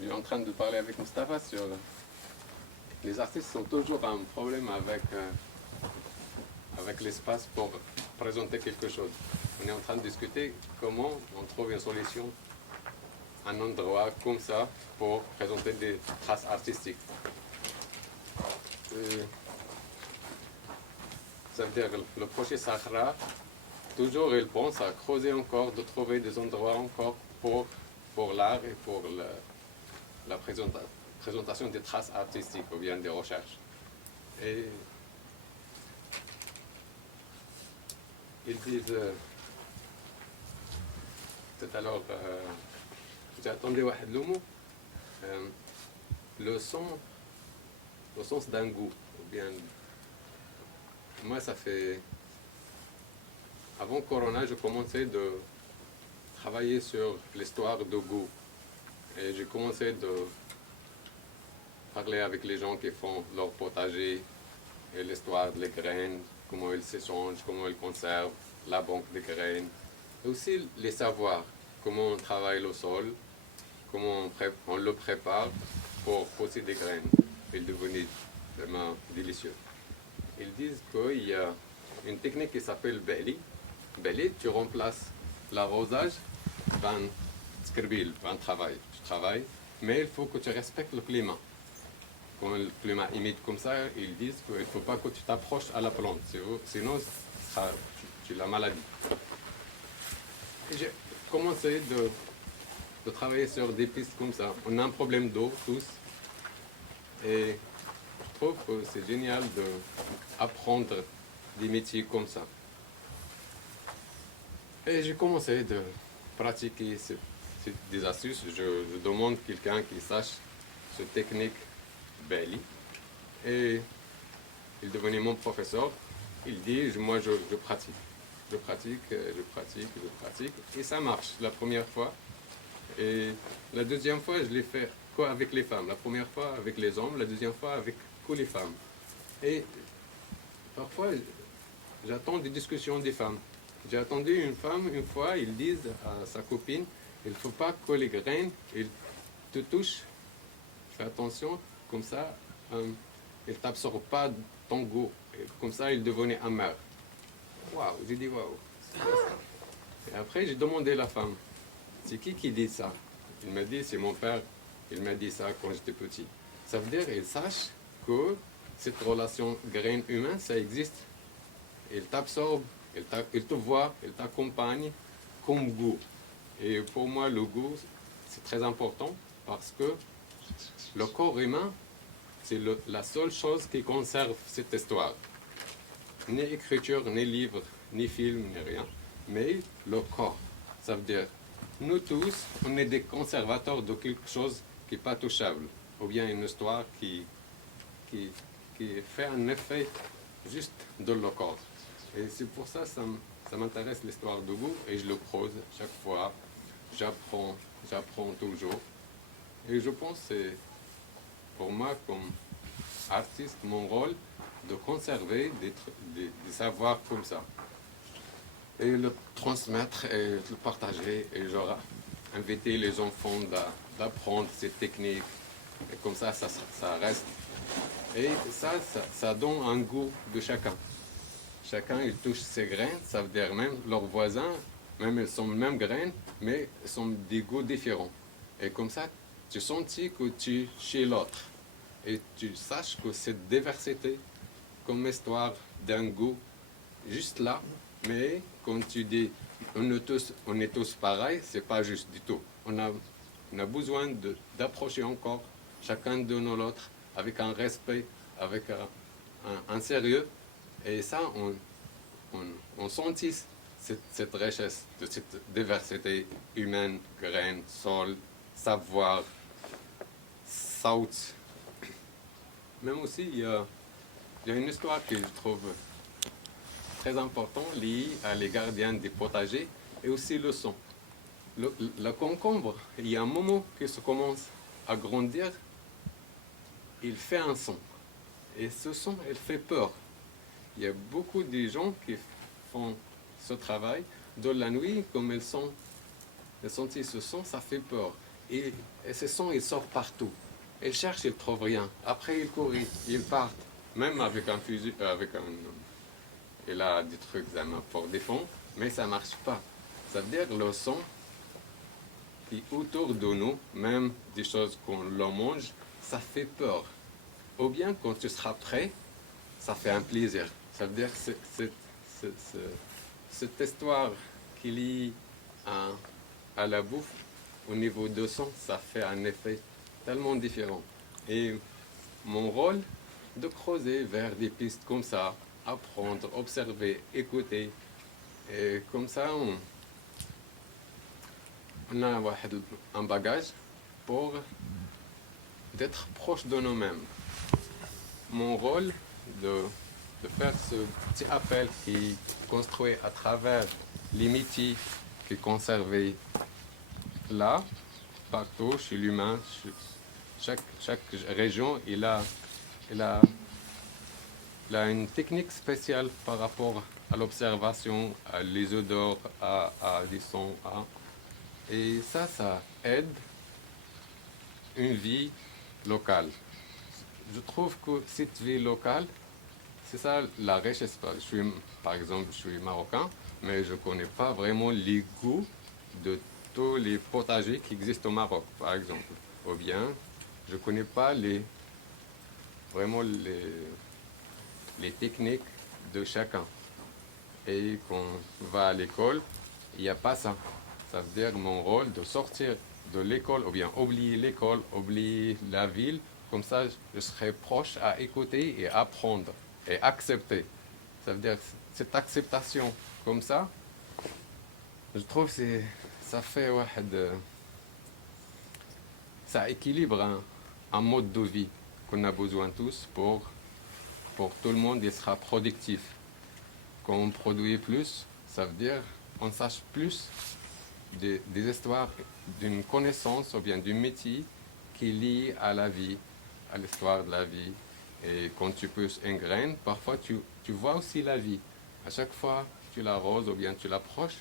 Je suis en train de parler avec Mustapha sur les artistes ont toujours un problème avec l'espace pour présenter quelque chose. On est en train de discuter comment on trouve une solution, un endroit comme ça pour présenter des traces artistiques. Ça veut dire le projet Sahara, toujours il pense à creuser encore, de trouver des endroits encore pour l'art et pour la présentation des traces artistiques ou bien des recherches. Et ils disent tout à l'heure, j'ai attendu le mot, le sens d'un goût, ou bien moi ça fait avant Corona, je commençais de travailler sur l'histoire de goût et j'ai commencé de parler avec les gens qui font leur potager et l'histoire des graines, comment ils s'échangent, comment ils conservent la banque de graines. Et aussi les savoirs, comment on travaille le sol, comment on le prépare pour pousser des graines et devenir vraiment délicieux. Ils disent qu'il y a une technique qui s'appelle Beli. Beli, tu remplaces l'arrosage par un travail. Tu travailles, mais il faut que tu respectes le climat. Quand le climat humide comme ça, ils disent qu'il ne faut pas que tu t'approches à la plante, sinon tu as la maladie. Et j'ai commencé de travailler sur des pistes comme ça. On a un problème d'eau tous, et je trouve que c'est génial d'apprendre des métiers comme ça. Et j'ai commencé de pratiquer des astuces. Je demande quelqu'un qui sache cette technique Beli. Et il devenait mon professeur. Il dit, moi je pratique. Je pratique. Et ça marche la première fois. Et la deuxième fois, je l'ai fait qu'avec les femmes. La première fois avec les hommes, la deuxième fois avec que les femmes. Et parfois, j'attends des discussions des femmes. J'ai attendu une femme, une fois, ils disent à sa copine, il ne faut pas que les graines te touchent. Fais attention, comme ça, ils ne t'absorbent pas ton goût. Et comme ça, ils devenaient amers. Waouh, j'ai dit waouh. Et après, j'ai demandé à la femme, c'est qui dit ça? Il m'a dit, c'est mon père. Il m'a dit ça quand j'étais petit. Ça veut dire qu'il sache que cette relation graine humaine, ça existe. Il t'absorbe, il te voit, il t'accompagne comme goût. Et pour moi, le goût, c'est très important parce que le corps humain, c'est la seule chose qui conserve cette histoire. Ni écriture, ni livre, ni film, ni rien. Mais le corps, ça veut dire, nous tous, on est des conservateurs de quelque chose qui n'est pas touchable. Ou bien une histoire qui fait un effet juste dans le corps. Et c'est pour ça que ça m'intéresse l'histoire de goût et je le creuse chaque fois. J'apprends toujours. Et je pense que c'est pour moi comme artiste mon rôle de conserver des savoirs comme ça. Et le transmettre et le partager et genre inviter les enfants d'apprendre ces techniques. Et comme ça reste. Et ça donne un goût de chacun. Chacun, il touche ses graines, ça veut dire même leurs voisins, même ils sont les mêmes graines, mais ils sont des goûts différents. Et comme ça, tu sens que tu es chez l'autre. Et tu saches que cette diversité, comme histoire d'un goût, juste là, mais quand tu dis on est tous pareils, c'est pas juste du tout. On a besoin d'approcher encore chacun de nous l'autre avec un respect, avec un sérieux. Et ça, on sentit cette richesse, de cette diversité humaine, graines, sol, savoir, saut. Même aussi, il y a une histoire que je trouve très importante, liée à les gardiens des potagers et aussi le son. Le concombre, il y a un moment que ça commence à grandir, il fait un son. Et ce son, il fait peur. Il y a beaucoup de gens qui font ce travail. Dans la nuit, comme ils sentent ce son, ça fait peur. et ce son, il sort partout. Il cherche, il trouve rien. Après, il court, il part. Même avec un fusil, il a des trucs pour défendre, mais ça marche pas. Ça veut dire le son qui est autour de nous, même des choses qu'on mange, ça fait peur. Ou bien quand tu seras prêt, ça fait un plaisir. Ça veut dire que cette histoire qui lie à la bouffe, au niveau de son, ça fait un effet tellement différent. Et mon rôle, de creuser vers des pistes comme ça, apprendre, observer, écouter. Et comme ça, on a un bagage pour d'être proche de nous-mêmes. Mon rôle de faire ce petit appel qui est construit à travers les métiers qui est conservé là, partout, chez l'humain, chaque région, il a une technique spéciale par rapport à l'observation, à les odeurs, à des sons. Et ça aide une vie locale. Je trouve que cette vie locale, c'est ça la richesse. Par exemple, je suis marocain, mais je ne connais pas vraiment les goûts de tous les potagers qui existent au Maroc, par exemple. Ou bien, je ne connais pas vraiment les techniques de chacun. Et quand on va à l'école, il n'y a pas ça. Ça veut dire mon rôle de sortir de l'école, ou bien oublier l'école, oublier la ville. Comme ça, je serai proche à écouter et apprendre et accepter. Ça veut dire cette acceptation comme ça, je trouve que ça fait ça équilibre un mode de vie qu'on a besoin tous pour tout le monde, il sera productif. Quand on produit plus, ça veut dire qu'on sache plus des histoires, d'une connaissance ou bien d'un métier qui est lié à la vie, à l'histoire de la vie. Et quand tu pousses une graine, parfois tu vois aussi la vie. À chaque fois tu l'arroses ou bien tu l'approches,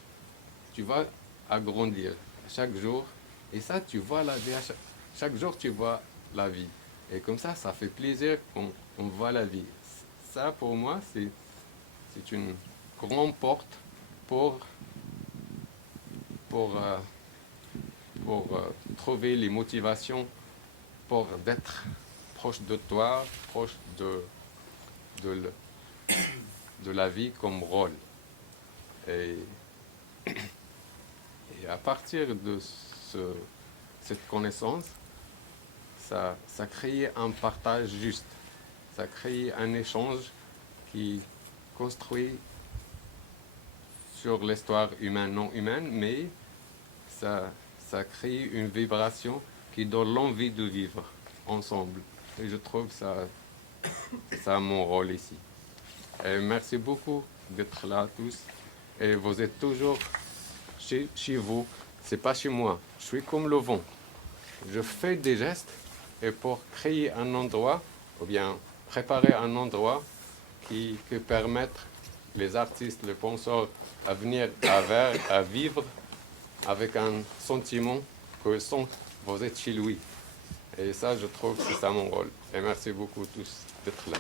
tu vas agrandir chaque jour. Et ça, tu vois la vie. Chaque jour, tu vois la vie. Et comme ça fait plaisir qu'on voit la vie. Ça, pour moi, c'est une grande porte pour trouver les motivations pour d'être proche de toi, proche de la vie comme rôle. Et à partir de cette connaissance, ça crée un partage juste. Ça crée un échange qui construit sur l'histoire humaine, non humaine, mais ça crée une vibration qui donne l'envie de vivre ensemble. Et je trouve que ça mon rôle ici. Et merci beaucoup d'être là tous. Et vous êtes toujours chez vous, c'est pas chez moi. Je suis comme le vent. Je fais des gestes et pour créer un endroit, ou bien préparer un endroit qui permette les artistes, les penseurs à venir à vivre avec un sentiment que vous êtes chez lui. Et ça, je trouve que c'est ça mon rôle. Et merci beaucoup tous d'être là.